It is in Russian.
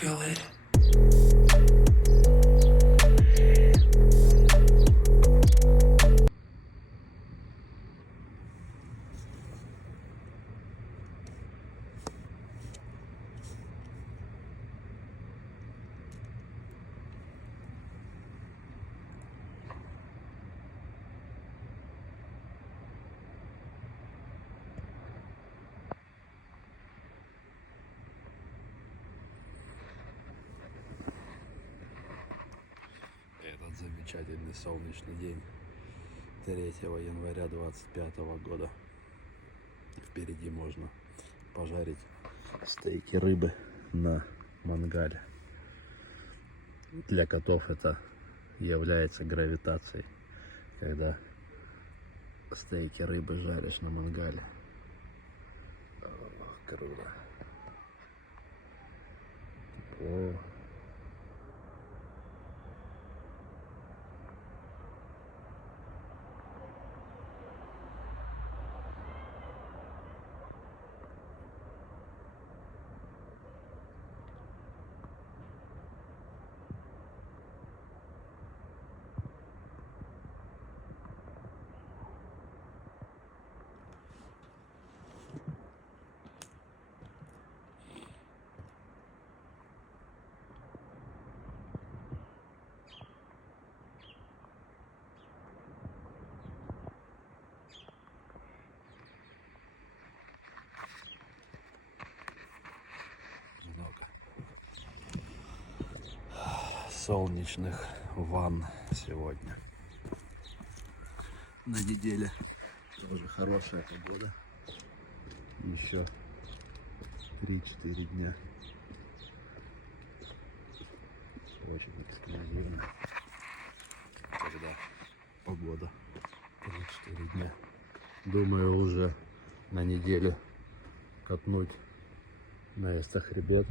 feel it. Этот замечательный солнечный день 3 января 2025 года. Впереди можно пожарить стейки рыбы на мангале. Для котов это является гравитацией, когда стейки рыбы жаришь на мангале. О, круто. Тепло. Много солнечных ванн сегодня. На неделе тоже хорошая погода. Еще 3-4 дня. Очень эксклюзивно, когда погода 3-4 дня. Думаю, уже на неделе катнуть на Эсто-Хребет.